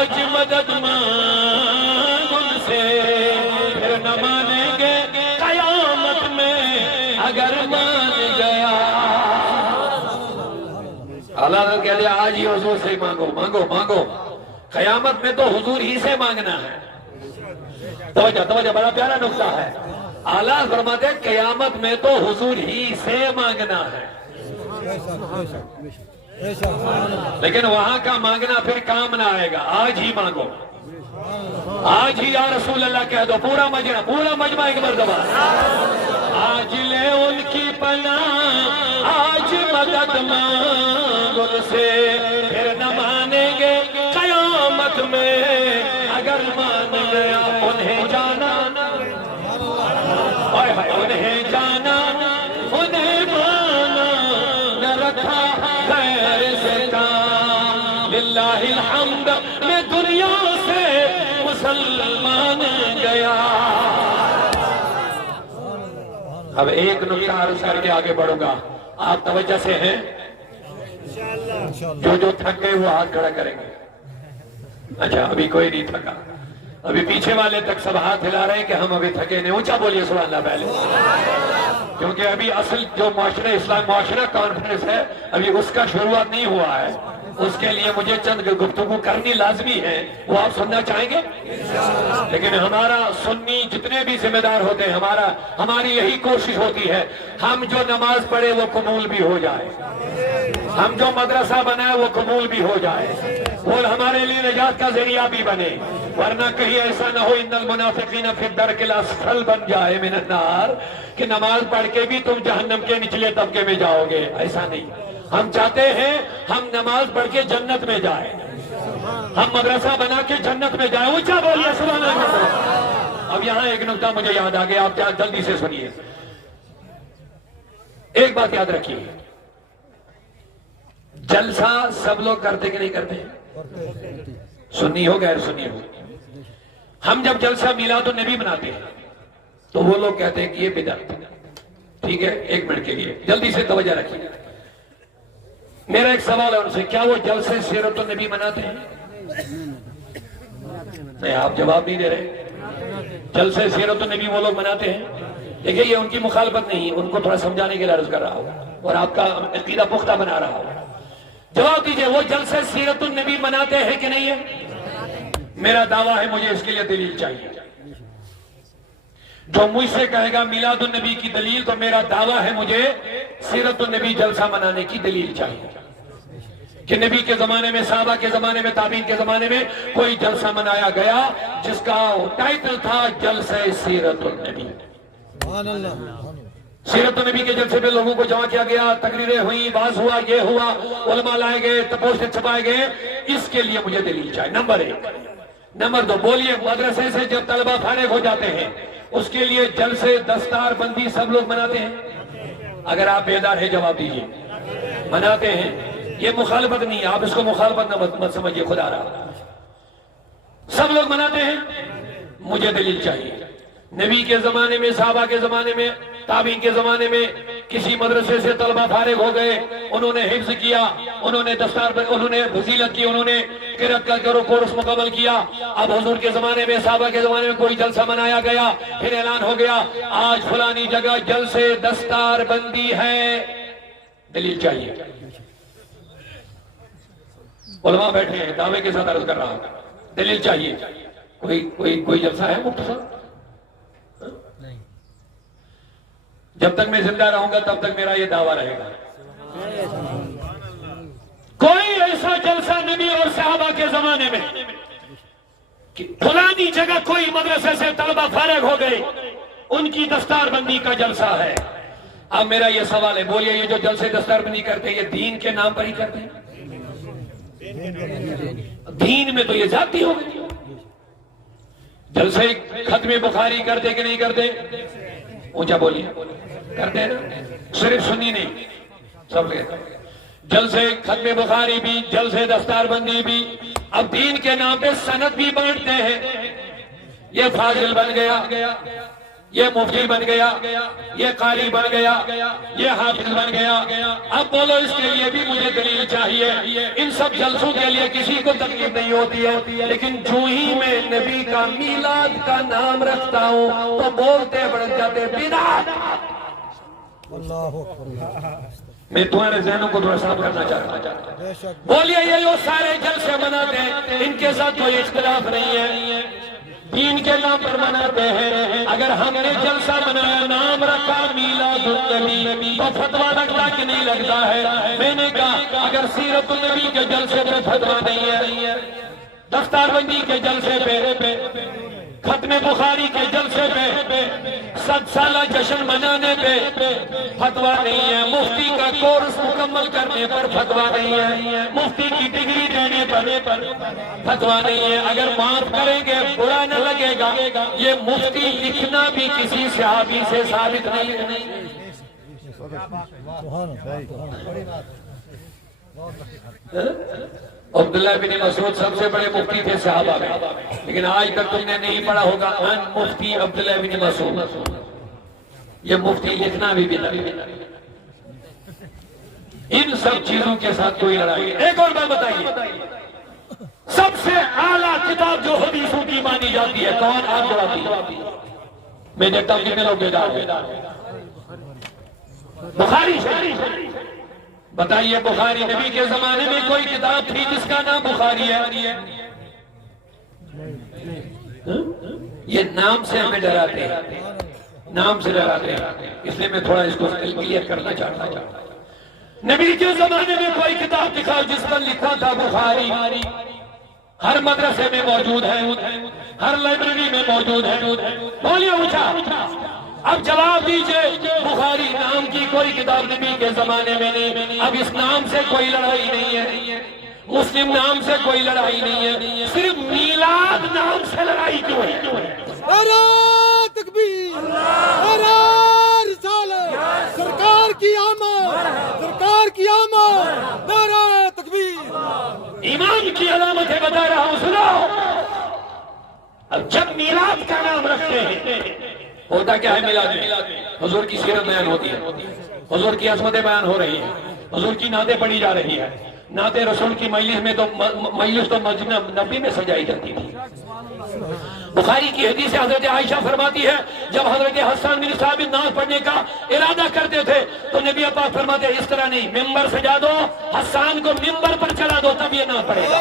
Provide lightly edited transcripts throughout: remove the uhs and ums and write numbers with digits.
آج مدد مانگ ان سے، پھر نہ مانیں گے قیامت میں اگر مان گیا۔ اللہ نے کہہ دیا آج ہی حضور سے مانگو مانگو مانگو، قیامت میں تو حضور ہی سے مانگنا ہے۔ توجہ توجہ، بڑا پیارا نقطہ ہے۔ اعلیٰ فرماتے ہیں قیامت میں تو حضور ہی سے مانگنا ہے، لیکن وہاں کا مانگنا پھر کام نہ آئے گا۔ آج ہی مانگو، آج ہی یا رسول اللہ کہہ دو، پورا مجمع ایک مرتبہ۔ آج لے ان کی پناہ، آج مدد مانگ ان سے، پھر نہ مانیں گے قیامت میں اگر مان گیا۔ انہیں جانا، انہیں جانا، انہیں مانا، نہ رکھا غیر سے کام۔ للہ الحمد میں دنیا سے مسلمان گیا۔ اب ایک نقطہ عرض کر کے آگے بڑھوں گا، آپ توجہ سے ہیں؟ جو تھک گئے وہ ہاتھ کھڑا کریں گے۔ اچھا ابھی کوئی نہیں تھکا، ابھی پیچھے والے تک سب ہاتھ ہلا رہے ہیں کہ ہم ابھی تھکے نہیں۔ اونچا بولیے سبحان اللہ پہلے، کیونکہ ابھی اصل جو معاشرہ اسلام معاشرہ کانفرنس ہے ابھی اس کا شروعات نہیں ہوا ہے، اس کے لیے مجھے چند گفتگو کرنی لازمی ہے، وہ آپ سننا چاہیں گے؟ لیکن ہمارا سنی جتنے بھی ذمہ دار ہوتے ہیں، ہماری یہی کوشش ہوتی ہے ہم جو نماز پڑھے وہ قبول بھی ہو جائے، ہم جو مدرسہ بنائے وہ قبول بھی ہو جائے، وہ ہمارے لیے نجات کا ذریعہ بھی بنے، ورنہ کہیں ایسا نہ ہو ان المنافقین فی الدرک الاسفل بن جائے من النار، کہ نماز پڑھ کے بھی تم جہنم کے نچلے طبقے میں جاؤ گے۔ ایسا نہیں، ہم چاہتے ہیں ہم نماز پڑھ کے جنت میں جائیں، ہم مدرسہ بنا کے جنت میں جائیں۔ اونچا بولیے سبحان اللہ۔ اب یہاں ایک نقطہ مجھے یاد آ گیا، آپ جلدی سے سنیے۔ ایک بات یاد رکھیے، جلسہ سب لوگ کرتے کہ نہیں کرتے؟ سنی ہو غیر سنی ہو، ہم جب جلسہ میلاد النبی مناتے ہیں تو وہ لوگ کہتے ہیں کہ یہ بدعت ہے۔ ٹھیک ہے، ایک منٹ کے لیے جلدی سے توجہ رکھیے۔ میرا ایک سوال ہے ان سے، کیا وہ جلسے سیرت النبی مناتے ہیں؟ نہیں، آپ جواب نہیں دے رہے۔ جلسے سیرت النبی وہ لوگ مناتے ہیں؟ دیکھیں یہ ان کی مخالفت نہیں، ان کو تھوڑا سمجھانے کے لیے عرض کر رہا ہوں اور آپ کا عقیدہ پختہ بنا رہا ہوں۔ جواب دیجئے، وہ جلسے سیرت النبی مناتے ہیں کہ نہیں ہے؟ میرا دعویٰ ہے مجھے اس کے لیے دلیل چاہیے۔ جو مجھ سے کہے گا میلاد النبی کی دلیل، تو میرا دعویٰ ہے مجھے سیرت النبی جلسہ منانے کی دلیل چاہیے کہ نبی کے زمانے میں، صحابہ کے زمانے میں، تابعین کے زمانے میں کوئی جلسہ منایا گیا جس کا ٹائٹل تھا جلسہ سیرت النبی۔ سیرت النبی کے جلسے میں لوگوں کو جمع کیا گیا، تقریریں ہوئیں، باز ہوا، یہ ہوا، علماء لائے گئے، تپوشے چھپائے گئے۔ اس کے لیے مجھے دلیل چاہیے، نمبر ایک۔ نمبر دو، بولیے مدرسے سے جب طلبہ فارغ ہو جاتے ہیں اس کے لیے جلسے دستار بندی سب لوگ مناتے ہیں؟ اگر آپ بیدار ہیں جواب دیجئے۔ مناتے ہیں، یہ مخالفت نہیں ہے، آپ اس کو مخالفت نہ مت سمجھئے، خدا رہا۔ سب لوگ مناتے ہیں، مجھے دلیل چاہیے۔ نبی کے زمانے میں، صحابہ کے زمانے میں، تابعین کے زمانے میں کسی مدرسے سے طلبہ فارغ ہو گئے، انہوں نے حفظ کیا، انہوں نے انہوں نے فضیلت کی، انہوں نے قرأت کا کورس مکمل کیا۔ اب حضور کے زمانے میں، صحابہ کے زمانے میں کوئی جلسہ منایا گیا، پھر اعلان ہو گیا آج فلانی جگہ جلسے دستار بندی ہے، دلیل چاہیے۔ علماء بیٹھے ہیں، دعوے کے ساتھ عرض کر رہا ہوں، دلیل چاہیے۔ کوئی جلسہ ہے مختصر؟ جب تک میں زندہ رہوں گا تب تک میرا یہ دعویٰ رہے گا، کوئی ایسا جلسہ نبی اور صحابہ کے زمانے میں کہ فلانی جگہ کوئی مدرسے سے طلبہ فارغ ہو گئے، ان کی دستار بندی کا جلسہ ہے۔ اب میرا یہ سوال ہے، بولیے یہ جو جلسے دستار بندی کرتے ہیں یہ دین کے نام پر ہی کرتے ہیں؟ دین میں تو یہ ذاتی ہو گئی۔ جلسے ختم بخاری کرتے کہ نہیں کرتے؟ اونچا بولیے، کرتے ہیں نا؟ صرف سنی نہیں، سب لوگ جلسے ختم بخاری بھی، جلسے دستار بندی بھی، اب دین کے نام پہ سند بھی بانٹتے ہیں۔ یہ فاضل بن گیا، یہ مفتی بن گیا، یہ قاری بن گیا، یہ حافظ بن گیا، اب بولو اس کے لیے بھی مجھے دلیل چاہیے۔ ان سب جلسوں کے لیے کسی کو تکلیف نہیں ہوتی ہے، لیکن جو ہی میں نبی کا میلاد کا نام رکھتا ہوں تو بولتے بڑھ جاتے بدعت۔ میں تمہارے ذہنوں کو تھوڑا صاف کرنا چاہتا ہوں۔ بولیے یہ جو سارے جلسے مناتے ہیں ان کے ساتھ کوئی اختلاف نہیں ہے، دین کے نام پر مناتے ہیں۔ اگر ہم نے جلسہ منایا، نام رکھا میلاد النبی، تو فتویٰ لگتا کہ نہیں لگتا ہے؟ میں نے کہا اگر سیرت النبی کے جلسے پہ فتویٰ نہیں ہے، دفتار بندی کے جلسے پہ، ختم بخاری کے جلسے پہ، 100 سالہ جشن منانے پہ فتویٰ نہیں ہے، مفتی کا کورس مکمل کرنے پر فتویٰ نہیں ہے، مفتی کی ڈگری دینے پر فتویٰ نہیں ہے۔ اگر معاف کریں گے برا نہ لگے گا، یہ مفتی لکھنا بھی کسی صحابی سے ثابت نہیں ہے۔ عبداللہ بن مسعود سب سے بڑے مفتی تھے صحابہ میں، لیکن آج تک تم نے نہیں پڑھا ہوگا ان مفتی عبداللہ بن مسعود۔ یہ مفتی لکھنا بھی بدعت ہے۔ ان سب چیزوں کے ساتھ کوئی لڑائی۔ ایک اور بات بتائیے، سب سے اعلیٰ کتاب جو حدیثوں کی مانی جاتی ہے کون؟ آپ جوابی۔ میں دیکھتا ہوں کتنے لوگ بیدار ہیں۔ بخاری شریف۔ بتائیے بخاری نبی کے زمانے میں کوئی کتاب تھی جس کا نام بخاری ہے؟ یہ نام سے ہمیں ڈراتے ہیں، نام سے ڈراتے ہیں، اس لیے میں تھوڑا اس کو کلیئر کرنا چاہتا ہوں۔ نبی کے زمانے میں کوئی کتاب دکھاؤ جس پر لکھا تھا بخاری، ہر مدرسے میں موجود ہے، ہر لائبریری میں موجود ہے، بولیے اونچا۔ اب جواب دیجئے، بخاری نام کی کوئی کتاب نبی کے زمانے میں نہیں، اب اس نام سے کوئی لڑائی نہیں ہے، مسلم نام سے کوئی لڑائی نہیں ہے، صرف میلاد نام سے لڑائی کیوں ہے؟ نعرہ تکبیر، نعرہ رسالت، سرکار کی آمد، سرکار کی آمد، نعرہ تکبیر۔ ایمان کی علامت ہے، بتا رہا ہوں سنو۔ اب جب میلاد کا نام رکھتے ہیں، ہوتا کیا ہے میلاد میں؟ حضور کی سیرت بیان ہوتی ہے، حضور کی عظمتیں بیان ہو رہی ہیں، حضور کی نعتیں پڑھی جا رہی ہے۔ نعت رسول کی مجلس تو مسجد نبی میں سجائی جاتی تھی۔ بخاری کی حدیث حضرت عائشہ فرماتی ہے جب حضرت حسان بن ثابت نعت پڑھنے کا ارادہ کرتے تھے تو نبی پاک فرماتے اس طرح نہیں، ممبر سجا دو، حسان کو ممبر پر چڑھا دو، تب یہ نعت پڑھے گا۔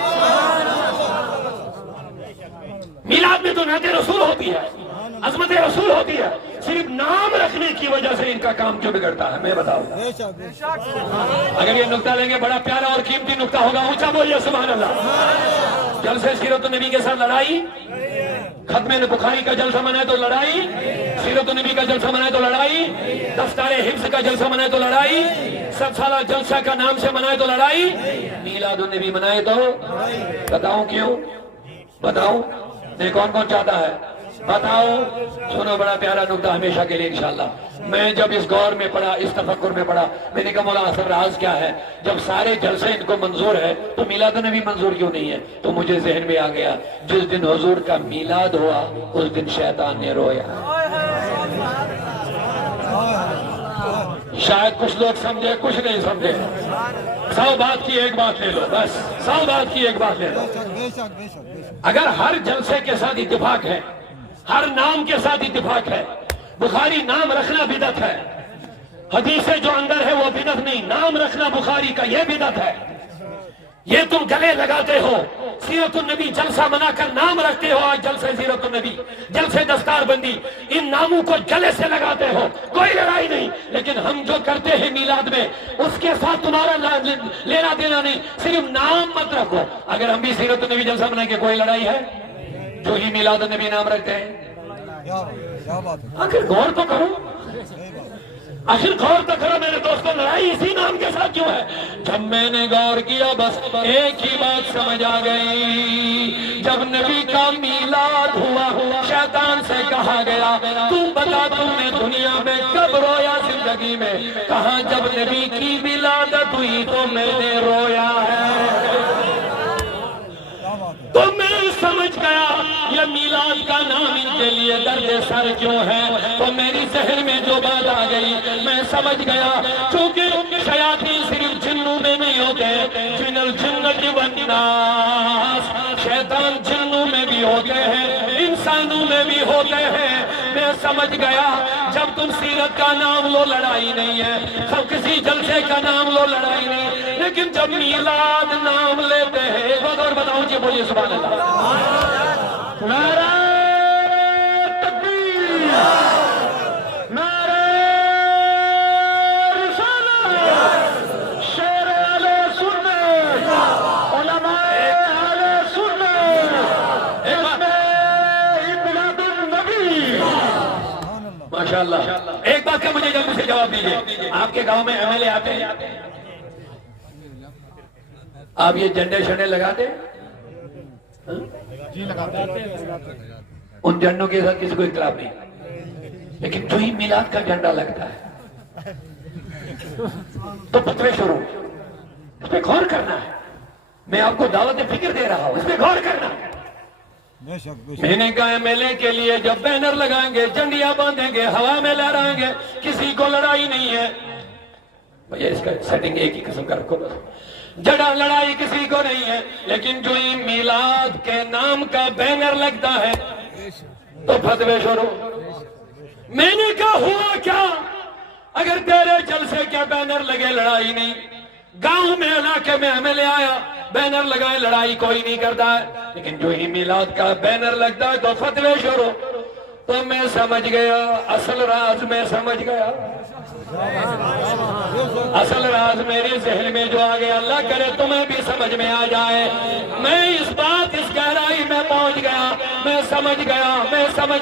میلاد میں تو نعت رسول ہوتی ہے، عظمت رسول ہوتی ہے، صرف نام رکھنے کی وجہ سے ان کا کام کیوں بگڑتا ہے؟ میں بتاؤں اگر یہ نکتہ لیں گے، بڑا پیارا اور قیمتی نکتہ ہوگا، اونچا بولیے سبحان اللہ۔ جلسے سیرت النبی کے ساتھ لڑائی، ختم بخاری کا جلسہ منائے تو لڑائی، سیرت النبی کا جلسہ منائے تو لڑائی، دفتر حفظ کا جلسہ منائے تو لڑائی، 100 سالہ جلسہ کا نام سے منائے تو لڑائی، میلاد النبی منائے تو بتاؤں کیوں؟ بتاؤں یہ کون کون چاہتا ہے؟ بتاؤ۔ سنو بڑا پیارا نکتہ ہمیشہ کے لیے انشاءاللہ۔ میں جب اس غور میں پڑھا، اس تفکر میں پڑھا، میں نے کہا مولا اصل راز کیا ہے؟ جب سارے جلسے ان کو منظور ہے تو میلاد النبی منظور کیوں نہیں ہے؟ تو مجھے ذہن میں آ گیا جس دن حضور کا میلاد ہوا اس دن شیطان نے رویا۔ شاید کچھ لوگ سمجھے، کچھ نہیں سمجھے۔ 100 بات کی ایک بات لے لو، بس 100 بات کی ایک بات لے لو۔ اگر ہر جلسے کے ساتھ اتفاق ہے، ہر نام کے ساتھ اتفاق ہے، بخاری نام رکھنا بدعت ہے، حدیثیں جو اندر ہے وہ بدعت نہیں، نام رکھنا بخاری کا یہ بدعت ہے۔ یہ تم گلے لگاتے ہو، سیرت النبی جلسہ منا کر نام رکھتے ہو، آج جلسے سیرت النبی، جلسے دستار بندی، ان ناموں کو گلے سے لگاتے ہو، کوئی لڑائی نہیں۔ لیکن ہم جو کرتے ہیں میلاد میں اس کے ساتھ تمہارا لینا دینا نہیں، صرف نام مت رکھو۔ اگر ہم بھی سیرت النبی جلسہ منائیں کہ کوئی لڑائی ہے؟ جو ہی میلاد النبی نام رکھتے ہیں، آخر غور تو کرو، آخر غور تو کرو میرے دوستوں، لڑائی اسی نام کے ساتھ کیوں ہے؟ جب میں نے غور کیا بس ایک ہی بات سمجھ آ گئی، جب نبی کا میلاد ہوا شیطان سے کہا گیا تو بتا تم نے دنیا میں کب رویا زندگی میں؟ کہاں جب نبی کی ولادت ہوئی تو میں نے رویا ہے۔ تو میں سمجھ گیا یہ میلاد کا نام ان کے لیے درد سر کیوں ہے؟ تو میری ذہن میں جو بات آ گئی میں سمجھ گیا، چونکہ شیاطین صرف جنوں میں نہیں ہوتے، جن الجنت والناس، شیطان جنوں میں بھی ہوتے ہیں، انسانوں میں بھی ہوتے ہیں۔ میں سمجھ گیا جب تم سیرت کا نام لو لڑائی نہیں ہے، سب کسی جلسے کا نام لو لڑائی نہیں، لیکن جب میلاد نام لیتے ہیں، ایک بات اور بتاؤں جی، بولیے سبحان اللہ، نعرہ تکبیر، نعرہ رسالت، شیر اہل سنت، علماء اہل سنت، ماشاءاللہ۔ ایک بات کا مجھے جلدی سے جواب دیجئے، آپ کے گاؤں میں ایم ایل اے آتے ہیں؟ آپ یہ جھنڈے شنڈے لگاتے ہیں؟ ان جھنڈوں کے ساتھ کسی کو اختلاف نہیں، لیکن جو ہی میلاد کا جھنڈا لگتا ہے تو فتوے شروع، اس پہ غور کرنا ہے۔ میں آپ کو دعوت فکر دے رہا ہوں، اس پہ غور کرنا ہے۔ میں نے کہا ایم ایل اے کے لیے جب بینر لگائیں گے، جھنڈیاں باندھیں گے، ہوا میں لہرائیں گے، کسی کو لڑائی نہیں ہے۔ بھئی اس کا سیٹنگ ایک ہی قسم کا رکھو، جڑا لڑائی کسی کو نہیں ہے، لیکن جو ہی میلاد کے نام کا بینر لگتا ہے تو فتوے شروع۔ میں نے کہا ہوا کیا؟ اگر تیرے جلسے کے بینر لگے لڑائی نہیں، گاؤں میں علاقے میں ایم ایل اے آیا بینر لگائے لڑائی کوئی نہیں کرتا ہے، لیکن جو ہی میلاد کا بینر لگتا ہے تو فتوے شروع۔ تو میں سمجھ گیا، اصل راز میں سمجھ گیا، اصل راز میرے ذہن میں جو آ گیا، اللہ کرے تمہیں بھی سمجھ میں آ جائے۔ میں اس بات اس گہرائی میں پہنچ گیا، میں سمجھ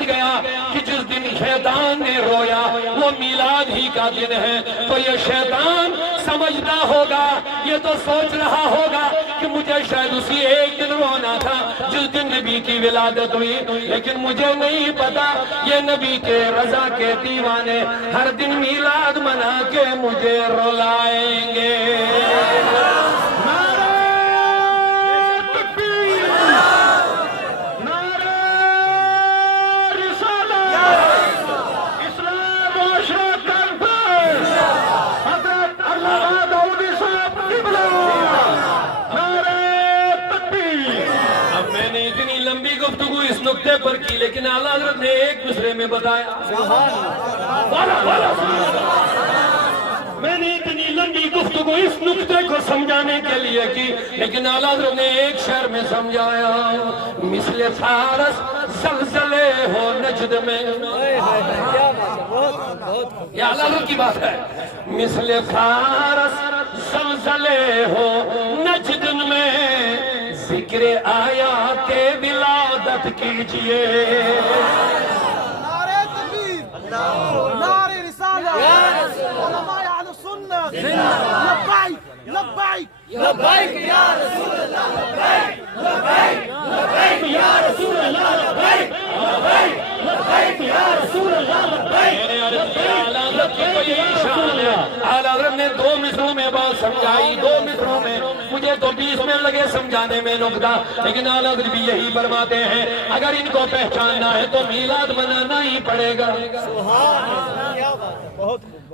گیا کہ جس دن شیطان نے رویا وہ میلاد ہی کا دن ہے، تو یہ شیطان سمجھتا ہوگا، یہ تو سوچ رہا ہوگا کہ مجھے شاید اسی ایک دن رونا تھا جس دن نبی کی ولادت ہوئی، لیکن مجھے نہیں پتا یہ نبی کے رضا کے دیوانے ہر دن میلاد منا کے مجھے رلائیں گے۔ نعرہ تکبیر، نعرہ رسالت، اسلام معاشرہ کانفرنس، حضرت علامہ داؤدی صاحب قبلہ، نعرہ تکبیر۔ اب میں نے اتنی لمبی گفتگو اس نقطے پر کی، لیکن اعلیٰ حضرت نے ایک دوسرے میں بتایا، میں نے اتنی لمبی گفتگو اس نقطے کو سمجھانے کے لیے کی، لیکن اعلیٰ حضرت نے ایک شعر میں سمجھایا، مثل فارس زلزلے ہو نجد میں، یہ اعلیٰ حضرت کی بات ہے، مثل فارس زلزلے ہو نجد میں، ذکر آیات ولادت کیجئے۔ نعرہ تکبیر، نعرہ رسالت، علماء اہل سنت، لبیک لبیک لبیک یا رسول اللہ، لبیک لبیک لبیک یا رسول اللہ، لبیک لبیک لبیک یا رسول اللہ، لبیک۔ اعلیٰ حضرت کی تو یہی شان ہے، اعلیٰ حضرت نے 2 مصروں میں بات سمجھائی، 2 مصروں میں، مجھے تو 20 میں لگے سمجھانے میں نقطہ، لیکن اعلیٰ حضرت بھی یہی فرماتے ہیں اگر ان کو پہچاننا ہے تو میلاد منانا ہی پڑے گا۔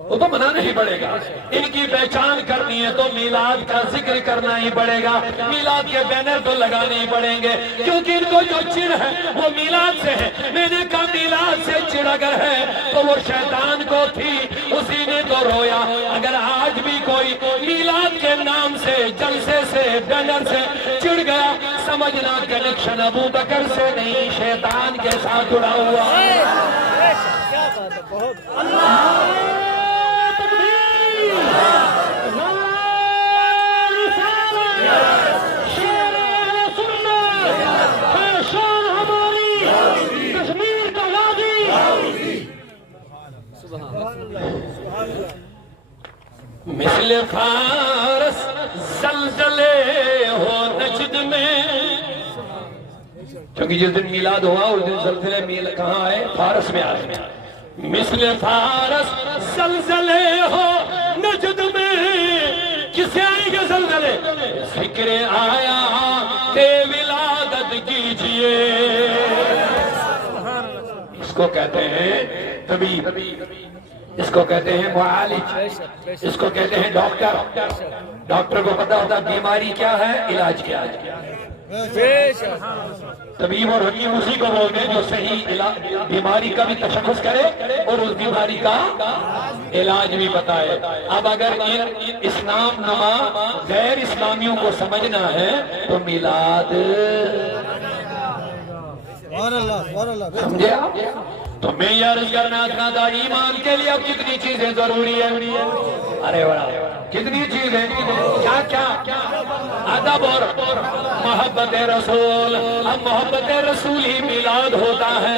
وہ تو منانا ہی پڑے گا، ان کی پہچان کرنی ہے تو میلاد کا ذکر کرنا ہی پڑے گا، میلاد کے بینر تو لگانے ہی پڑیں گے، کیونکہ ان کو جو چڑ ہے وہ میلاد سے ہے۔ میں نے کہا میلاد سے چڑ اگر ہے تو وہ شیطان کو تھی، اسی نے تو رویا۔ اگر آج بھی کوئی میلاد کے نام سے، جلسے سے، بینر سے چڑ گیا، سمجھنا کنیکشن ابو بکر سے نہیں، شیطان کے ساتھ جڑا ہوا ہے۔ مثل فارس زلزلے ہو نجد میں، کیونکہ جس دن میلاد ہوا اس دن زلزلے کہاں آئے؟ فارس میں آئے۔ مثل فارس زلزلے ہو نجد میں، کس سے آئیں گے زلزلے؟ ذکر آیا تے ولادت کیجئے۔ کو کہتے ہیں طبیب، اس کو کہتے ہیں معالج، اس کو کہتے ہیں ڈاکٹر۔ ڈاکٹر کو پتا ہوتا بیماری کیا ہے، علاج کیا ہے۔ طبیب اور حکیم اسی کو بولتے ہیں جو صحیح بیماری کا بھی تشخص کرے اور اس بیماری کا علاج بھی بتائے۔ اب اگر اسلام نما غیر اسلامیوں کو سمجھنا ہے تو میلاد سمجھے آپ؟ تو میں یہ عرض کرنا چاہتا تھا ایمان کے لیے اب کتنی چیزیں ضروری ہیں؟ ارے بڑا کتنی چیزیں، کیا کیا ادب اور محبت رسول۔ اب محبت رسول ہی میلاد ہوتا ہے،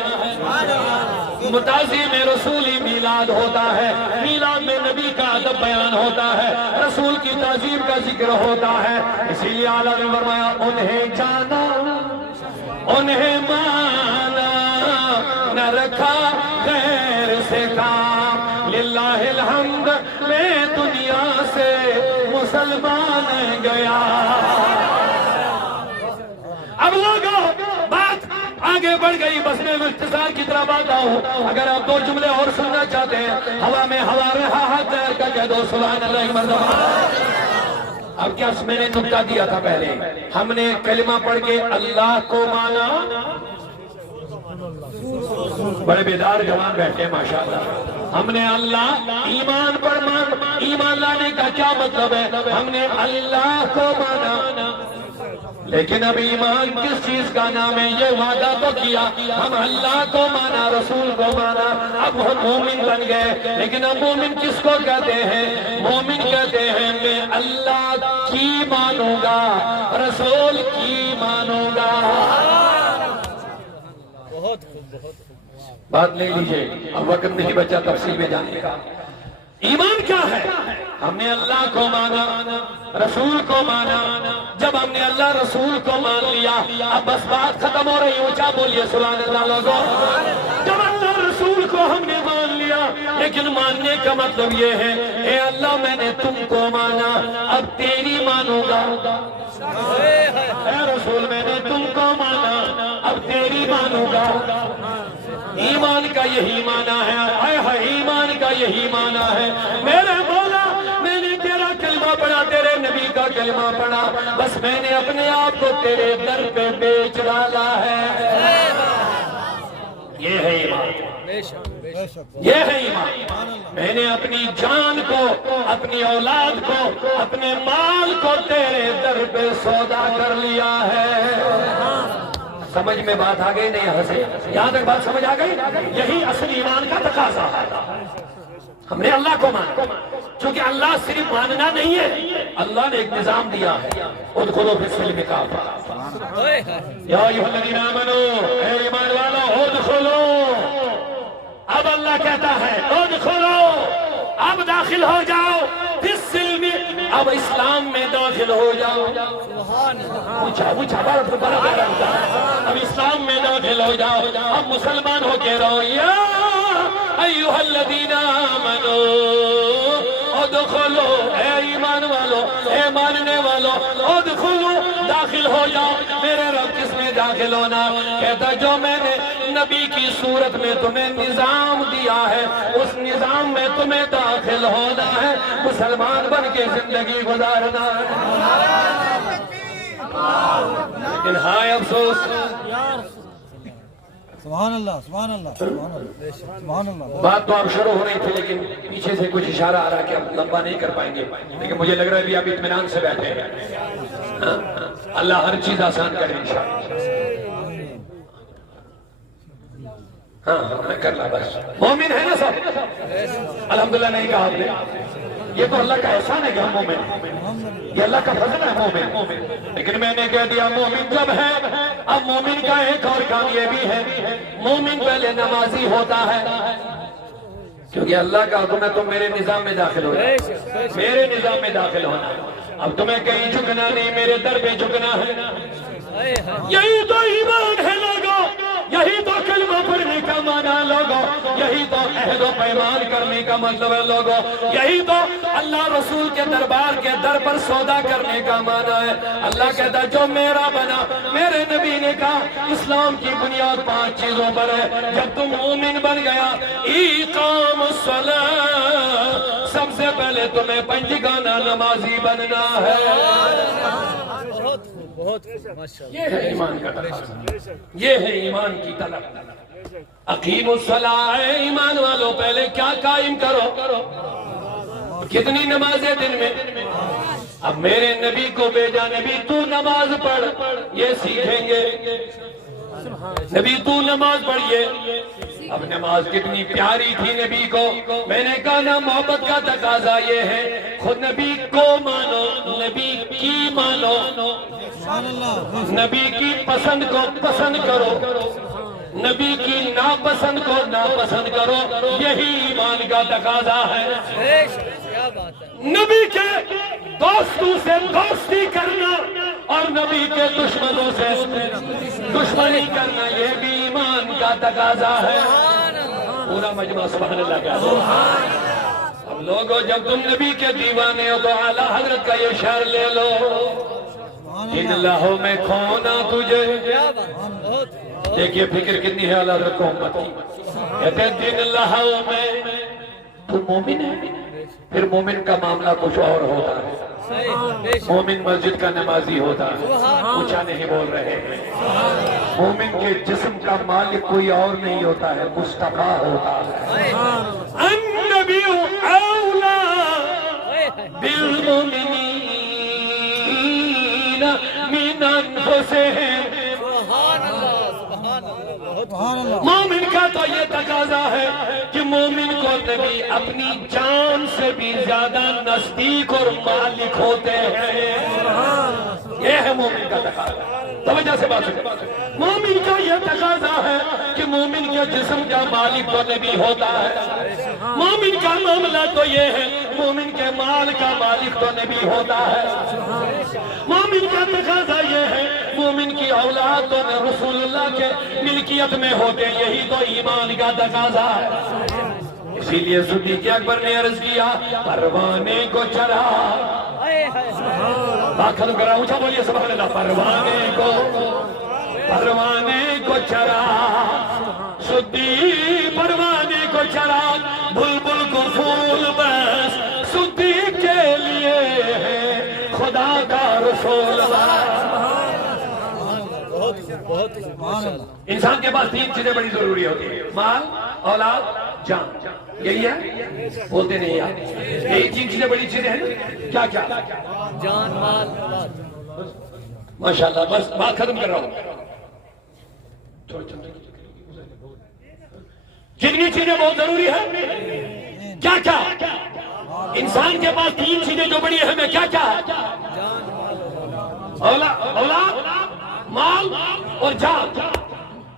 متعظیم رسول ہی میلاد ہوتا ہے۔ میلاد میں نبی کا ادب بیان ہوتا ہے، رسول کی تعظیم کا ذکر ہوتا ہے۔ اسی لیے اعلیٰ نے فرمایا انہیں جانا انہیں مانا نہ رکھا غیر سے کام، للہ الحمد میں دنیا سے مسلمان گیا۔ اب لوگوں بات آگے بڑھ گئی، بس میں اختصار کی طرف آتا ہوں۔ اگر آپ دو جملے اور سننا چاہتے ہیں، ہوا میں ہوا رہا ہے تیر کا کہہ دو سبحان اللہ مرتبہ۔ اب کیا میں نے نکتہ دیا تھا پہلے، ہم نے کلمہ پڑھ کے اللہ کو مانا، بڑے بیدار جوان بیٹھے ہیں ماشاءاللہ۔ ہم نے اللہ ایمان پر ایمان لانے کا کیا مطلب ہے، ہم نے اللہ کو مانا، لیکن اب ایمان کس چیز کا نام ہے، یہ وعدہ تو کیا، ہم اللہ کو مانا، رسول کو مانا، اب ہم مومن بن گئے۔ لیکن اب مومن کس کو کہتے ہیں، مومن کہتے ہیں میں اللہ کی مانوں گا، رسول کی مانوں گا۔ بات لے لیجئے، اب وقت نہیں بچا تفصیل میں جانے کا۔ ایمان کیا ہے، ہم نے اللہ کو مانا، رسول کو مانا۔ جب ہم نے اللہ رسول کو مان لیا، اب بس بات ختم ہو رہی، اونچا بولیے سبحان اللہ لوگوں۔ جب اللہ رسول کو ہم نے مان لیا، لیکن ماننے کا مطلب یہ ہے اے اللہ میں نے تم کو مانا، اب تیری مانوں گا۔ اے رسول میں نے تم کو مانا، اب تیری مانوں گا۔ ایمان کا یہی معنی ہے، آئے ہائے ایمان کا یہی معنی ہے، میرے مولا میں نے تیرا کلمہ پڑھا، تیرے نبی کا کلمہ پڑھا، بس میں نے اپنے آپ کو تیرے در پہ بیچ ڈالا ہے۔ یہ ہے ایمان، یہ ہے ایمان۔ میں نے اپنی جان کو، اپنی اولاد کو، اپنے مال کو تیرے در پہ سودا کر لیا ہے۔ سمجھ میں بات آ گئی نہیں؟ یہاں سے یہاں تک بات سمجھ آ گئی؟ یہی اصل ایمان کا تقاضا ہے۔ ہم نے اللہ کو مانا، چونکہ اللہ صرف ماننا نہیں ہے، اللہ نے ایک نظام دیا ہے، ادخلوا فی السلم کافہ، یا ایھا الذین آمنوا، اے ایمان والو ادخلوا۔ اب اللہ کہتا ہے ادخلوا، اب داخل ہو جاؤ فی السلم، اب اسلام میں داخل ہو جاؤ۔ اب اسلام میں داخل ہو جاؤ، اب مسلمان ہو کے رہو۔ یا ایھا الذین آمنوا ادخلوا، اے ایمان والو، اے ماننے والو، ادخلوا داخل ہو جاؤ۔ میرے رب کس میں داخل ہونا؟ کہتا جو میں نے نبی کی صورت میں تمہیں نظام دیا ہے، اس نظام میں تمہیں داخل ہونا ہے، مسلمان بن کے زندگی گزارنا ہے۔ لیکن ہائے افسوس، سبحان اللہ سبحان اللہ سبحان اللہ سبحان اللہ۔ بات تو آپ شروع ہو رہی تھی لیکن پیچھے سے کچھ اشارہ آ رہا کہ ہم لمبا نہیں کر پائیں گے، لیکن مجھے لگ رہا ہے ابھی آپ اطمینان سے بیٹھے ہیں۔ اللہ ہر چیز آسان کرے انشاءاللہ۔ ہاں کر لا بس، مومن ہے نا سب؟ الحمدللہ نہیں کہا آپ نے، یہ تو اللہ کا احسان ہے کہ ہم مومن ہیں، یہ اللہ کا فضل ہے مومن۔ لیکن میں نے کہہ دیا مومن جب ہے، اب مومن کا ایک اور کام یہ بھی ہے، مومن پہلے نمازی ہوتا ہے، کیونکہ اللہ کا حکم ہے تم میرے نظام میں داخل ہو جاؤ، میرے نظام میں داخل ہونا۔ اب تمہیں کہیں جھکنا نہیں، میرے در پہ جھکنا ہے، یہی تو ایمان ہے لوگوں۔ یہی تو کلمہ پڑھنے کا معنی ہے لوگوں، یہی تو عہد و پیمان کرنے کا مطلب ہے لوگوں، یہی تو اللہ رسول کے دربار کے در پر سودا کرنے کا معنی ہے۔ اللہ کہتا ہے جو میرا بنا، میرے نبی نے کہا اسلام کی بنیاد 5 چیزوں پر ہے۔ جب تم مومن بن گیا، اقام الصلاۃ، سب سے پہلے تمہیں پنجگانہ نمازی بننا ہے۔ یہ ہے ایمان کا تقاضا، یہ ہے ایمان کی طلب۔ اقیم الصلاۃ، ایمان والوں پہلے کیا قائم کرو؟ کتنی نمازیں دن میں؟ اب میرے نبی کو بھیجا، نبی تو نماز پڑھ، یہ سیکھیں گے۔ نبی تو نماز پڑھیے۔ اب نماز کتنی پیاری تھی نبی کو، میں نے کہا نا محبت کا تقاضا یہ ہے، خود نبی کو مانو، نبی کی مانو، نبی کی پسند کو پسند کرو، نبی کی ناپسند کو ناپسند کرو، یہی ایمان کا تقاضا ہے۔ نبی کے دوستوں سے دوستی کرنا اور نبی کے دشمنوں سے دشمنی کرنا، یہ بھی ایمان کا تقاضا ہے۔ پورا مجمع سبحان اللہ کہتا۔ اب لوگوں جب تم نبی کے دیوانے ہو تو اعلیٰ حضرت کا یہ شعر لے لو، ان لہو میں کھونا تجھے۔ دیکھیے فکر کتنی ہے اعلیٰ حضرت کو امت کی، کہتے ہیں دن لہو میں تو مومن ہے، پھر مومن کا معاملہ کچھ اور ہوتا ہے۔ مومن مسجد کا نمازی ہوتا ہے، اونچا نہیں بول رہے ہیں۔ مومن کے جسم کا مالک کوئی اور نہیں ہوتا ہے، مصطفیٰ ہوتا ہے۔ النبی اولا بالمؤمنین من انفسہم۔ مومن کا تو یہ تقاضا ہے کہ مومن کو نبی اپنی جان سے بھی زیادہ نزدیک اور مالک ہوتے ہیں۔ یہ ہے مومن کا تقاضا، توجہ سے بات سنیں۔ مومن کا یہ تقاضا ہے کہ مومن کے جسم کا مالک تو نبی ہوتا ہے۔ مومن کا معاملہ تو یہ ہے، مومن کے مال کا مالک تو نبی ہوتا ہے۔ مومن کا تقاضا یہ ہے، مومن کی اولاد تو رسول اللہ کے ملکیت میں ہوتے، یہی تو ایمان کا تقاضا ہے۔ اسی لیے صدیق اکبر نے عرض کیا پروانے کو چرا، بات ختم کر رہا ہوں، اونچا بولیے سبحان اللہ۔ پروانے کو چرا صدیق، پروانے کو چرا بلبل کو پھول، بس صدیق کے لیے ہے خدا کا رسول۔ انسان کے پاس 3 چیزیں بڑی ضروری ہوتی ہیں، مال، اولاد، جان۔ یہی ہے؟ بولتے نہیں یار، یہی 3 چیزیں بڑی چیزیں ہیں۔ کیا کیا؟ جان، مال، اولاد۔ ماشاءاللہ، بس بات ختم کر رہا ہوں۔ کتنی چیزیں بہت ضروری ہیں؟ کیا کیا؟ انسان کے پاس 3 چیزیں جو بڑی اہم ہیں، کیا کیا؟ اولاد، مال اور جان۔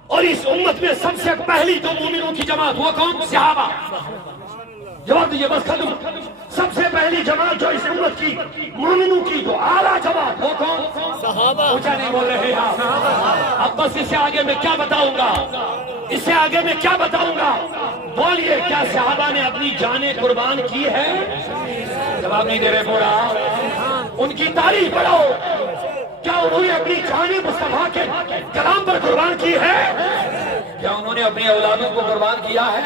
اور اس امت میں سب سے پہلی جو مومنوں کی جماعت، وہ کون؟ صحابہ۔ جواب دیجئے، بس ختم۔ سب سے پہلی جماعت جو اس امت کی مومنوں کی جو اعلیٰ جماعت، وہ کون؟ صحابہ۔ اونچا نہیں بول رہے آپ۔ اب بس اس سے آگے میں کیا بتاؤں گا، اس سے آگے میں کیا بتاؤں گا؟ بولیے، کیا صحابہ نے اپنی جانیں قربان کی ہے؟ جواب نہیں دے رہے پورا۔ ان کی تعریف پڑھو، کیا انہوں نے اپنی جانیں مصطفیٰ کے کلام پر قربان کی ہے؟ کیا انہوں نے اپنی اولادوں کو قربان کیا ہے؟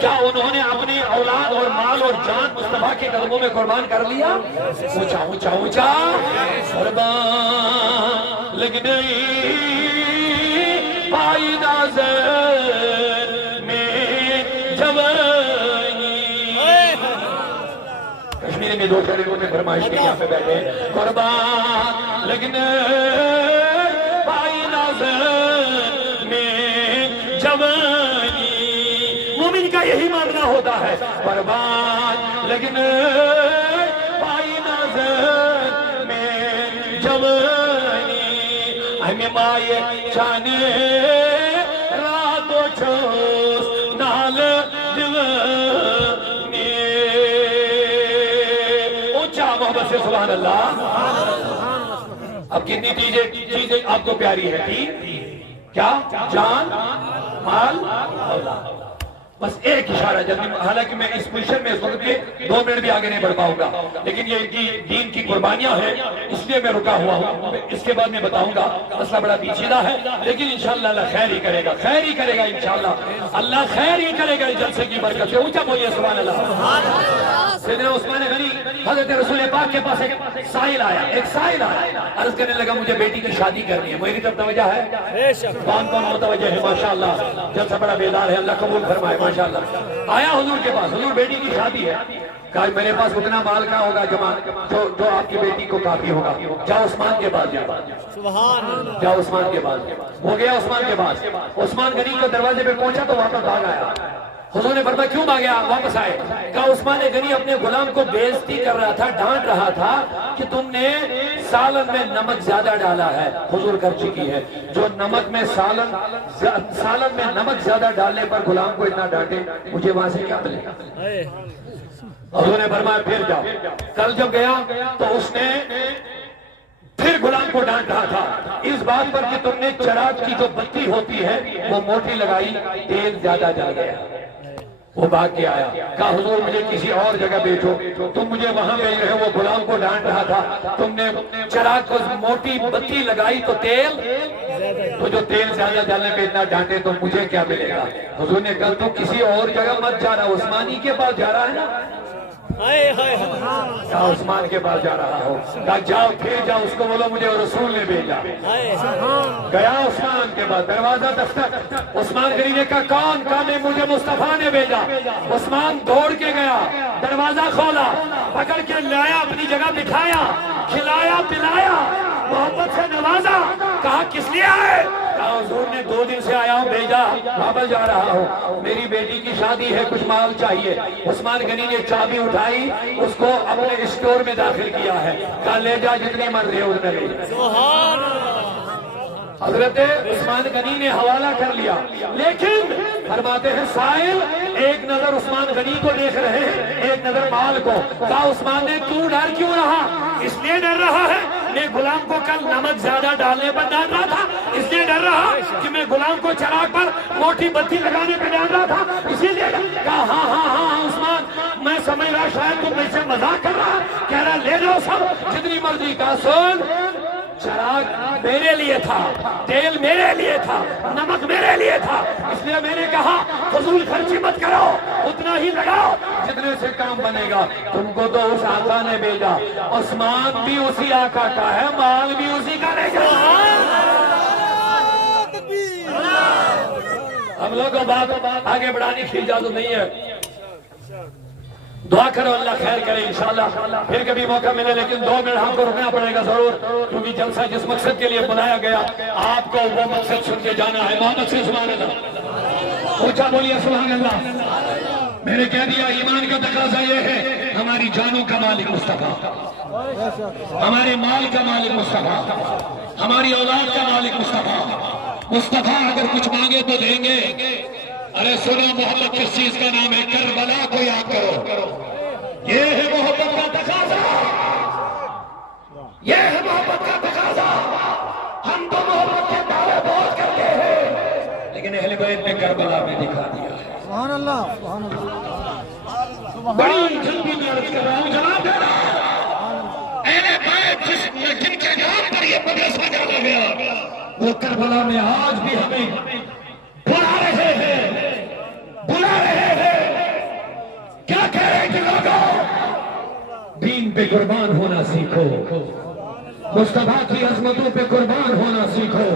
کیا انہوں نے اپنی اولاد اور مال اور جان مصطفیٰ کے قدموں میں قربان کر لیا؟ اونچا اونچا اونچا قربان لگنے پائی نازر میں جوانی۔ کشمیری میں 2 شعروں میں فرمائش کی، یہاں پہ بیٹھے۔ قربان لگنے پائی نازر میں جوانی، مومن کا یہی ماننا ہوتا ہے۔ قربان لگنے پائی نازر میں جوانی، ہمیں مائے چانے رات و چوس نال دیوانی۔ اونچا محبت سے سبحان اللہ۔ اب کتنی چیزیں آپ کو پیاری ہے؟ 3 کیا؟ جان، مال، اولاد. بس ایک اشارہ جب حالانکہ میں اس پوزیشن میں اس وقت کے 2 منٹ بھی آگے نہیں بڑھ پاؤں گا، لیکن یہ ان کی دین کی قربانیاں ہیں اس لیے میں رکا ہوا ہوں. اس کے بعد میں بتاؤں گا، مسئلہ بڑا پیچیدہ ہے لیکن انشاءاللہ اللہ خیر ہی کرے گا، خیر ہی کرے گا انشاءاللہ. اللہ خیر ہی کرے گا اس جلسے کی برکت سے. اونچا بولیے سبحان اللہ. سیدنا عثمان غنی حضرت رسول پاک کے پاس ایک سائل آیا، عرض کرنے لگا مجھے بیٹی کی شادی کرنی ہے. میری طرف توجہ ہے؟ کون کون متوجہ ہے؟ ماشاءاللہ جلسہ بڑا بیدار ہے، اللہ قبول فرمائے. ماشاءاللہ آیا حضور کے پاس، حضور بیٹی کی شادی ہے. کہا میرے پاس اتنا مال کا ہوگا جمع جو آپ کی بیٹی کو کافی ہوگا. جاؤ عثمان کے پاس جاؤ عثمان کے پاس. ہو گیا عثمان کے پاس. عثمان غنی کو دروازے پہ پہنچا تو واپس بھاگ آیا. حضور نے فرمایا کیوں بھاگیا؟ واپس آئے. کہا عثمان غنی اپنے غلام کو بے عزتی کر رہا تھا، ڈانٹ رہا تھا کہ تم نے سالن میں نمک زیادہ ڈالا ہے. حضور کر چکی ہے. جو نمک میں سالن میں نمک زیادہ ڈالنے پر غلام کو اتنا ڈانٹے، مجھے وہاں سے کیا ملے گا؟ حضور نے فرمایا پھر جاؤ. کل جب گیا تو اس نے پھر غلام کو ڈانٹ رہا تھا اس بات پر کہ تم نے چراغ کی جو بتی ہوتی ہے وہ موٹی لگائی، تیل زیادہ ڈال گیا. وہ بھاگ کے آیا. کہا حضور مجھے کسی اور جگہ بھیجو، تم مجھے وہاں بھیج رہے ہو. وہ غلام کو ڈانٹ رہا تھا تم نے چراغ کو موٹی بتی لگائی تو جو تیل زیادہ ڈالنے پہ اتنا ڈانٹے تو مجھے کیا ملے گا؟ حضور نے کہا تو کسی اور جگہ مت جا رہا، عثمانی کے پاس جا رہا ہے نا. کہا عثمان کے پاس جا رہا ہو. کہا جاؤ پھر جاؤ، اس کو بولو مجھے رسول نے بھیجا. گیا عثمان کے پاس، دروازہ دستک. عثمان غنی نے کہا کون؟ کہا نہیں مجھے مصطفیٰ نے بھیجا. عثمان دوڑ کے گیا، دروازہ کھولا، پکڑ کے لایا، اپنی جگہ بٹھایا، کھلایا پلایا، محبت سے نوازا. کہا کس لیے آئے؟ کہا حضور نے 2 دن سے آیا ہوں، بھیجا، واپس جا رہا ہوں، میری بیٹی کی شادی ہے، کچھ مال چاہیے. عثمان غنی نے چابی اٹھائی، اس کو اپنے اسٹور میں داخل کیا ہے. کہا لے جا جتنی مرضی ہے اتنے لے جا. حضرت عثمان غنی نے حوالہ کر لیا، لیکن فرماتے ہیں سائل ایک نظر عثمان غنی کو دیکھ رہے ہیں، ایک نظر مال کو. کہا عثمان نے تو ڈر کیوں رہا؟ اس لیے ڈر رہا ہے میں غلام کو کل نمک زیادہ ڈالنے پر ڈال رہا تھا، اس لیے ڈر رہا کہ میں غلام کو چراغ پر موٹی بتی لگانے پہ ڈال رہا تھا، اسی لیے. کہا ہاں عثمان میں سمجھ رہا شاید تم مجھ سے مذاق کر رہا. کہہ رہا لے جاؤ سب جتنی مرضی. کہا سن چراغ میرے لیے تھا، تیل میرے لیے تھا، نمک میرے لیے تھا، اس لیے میں نے کہا فضول خرچی مت کرو، اتنا ہی لگاؤ جتنے سے کام بنے گا. تم کو تو اس آقا نے بھیجا، عثمان بھی اسی آقا کا ہے، مال بھی اسی کا لے جاؤ. ہم لوگ کو بات آگے بڑھانے کی اجازت نہیں ہے. دعا کرو اللہ خیر کرے انشاءاللہ. پھر کبھی موقع ملے، لیکن 2 منٹ ہم کو رکنا پڑے گا ضرور، کیونکہ جلسہ جس مقصد کے لیے بنایا گیا آپ کو وہ مقصد سن کے جانا ہے. محمد سے سبحان اللہ. اونچا بولیے سبحان اللہ. میں نے کہہ دیا ایمان کا تقاضا یہ ہے ہماری جانوں کا مالک مصطفیٰ، ہمارے مال کا مالک مصطفیٰ، ہماری اولاد کا مالک مصطفیٰ. مصطفیٰ اگر کچھ مانگے تو دیں گے. ارے سنو محبت کس چیز کا نام ہے؟ کربلا کو یاد کرو. یہ ہے محبت کا تقاضا، یہ ہے محبت کا تقاضا. ہم تو محبت کے دعوے بہت کرتے ہیں، لیکن اہل بیت نے کربلا میں دکھا دیا ہے. سبحان اللہ سبحان اللہ. بڑی جلدی میں عرض کر رہا ہوں، جواب دے رہا ہوں. اہل بیت جن کے نام پر یہ مدرسہ ڈالا گیا وہ کربلا میں آج بھی ہمیں بلا رہے ہیں. کیا کہہ رہے ہیں کہ لوگوں دین پہ قربان ہونا سیکھو، مصطفیٰ کی عظمتوں پہ قربان ہونا سیکھو،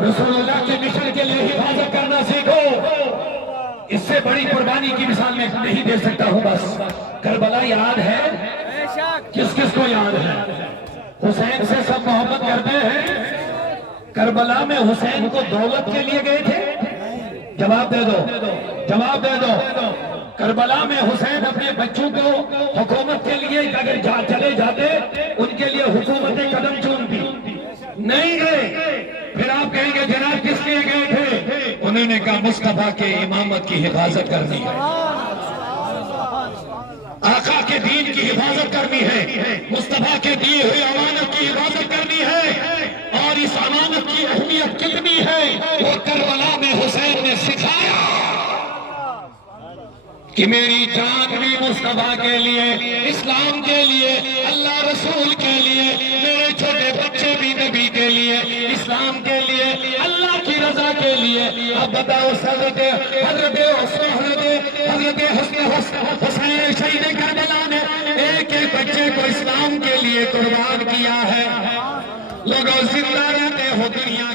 رسول اللہ کے مشن کے لیے حفاظت کرنا سیکھو. اس سے بڑی قربانی کی مثال میں نہیں دے سکتا ہوں. بس کربلا یاد ہے، کس کس کو یاد ہے؟ حسین سے سب محبت کرتے ہیں. کربلا میں حسین کو دولت کے لیے گئے تھے؟ جواب دے دو، جواب دے دو. کربلا میں حسین اپنے بچوں کو حکومت کے لیے اگر چلے جاتے ان کے لیے حکومت قدم چومتی نہیں گئے. پھر آپ کہیں گے جناب کس لیے گئے تھے؟ انہوں نے کہا مصطفیٰ کے امامت کی حفاظت کرنی ہے، آقا کے دین کی حفاظت کرنی ہے، مصطفیٰ کے دیے ہوئے امانت کی حفاظت کرنی ہے. اور اس امانت کی اہمیت کتنی ہے وہ کہ میری جان بھی مصطفیٰ کے لیے، اسلام کے لیے، اللہ رسول کے لیے، میرے چھوٹے بچے بھی نبی کے لیے، اسلام کے لیے، اللہ کی رضا کے لیے۔ اب بتاؤ حضرت حسین شہید کربلا نے ایک ایک بچے کو اسلام کے لیے قربان کیا ہے۔ لوگوں زندہ رہتے ہو دنیا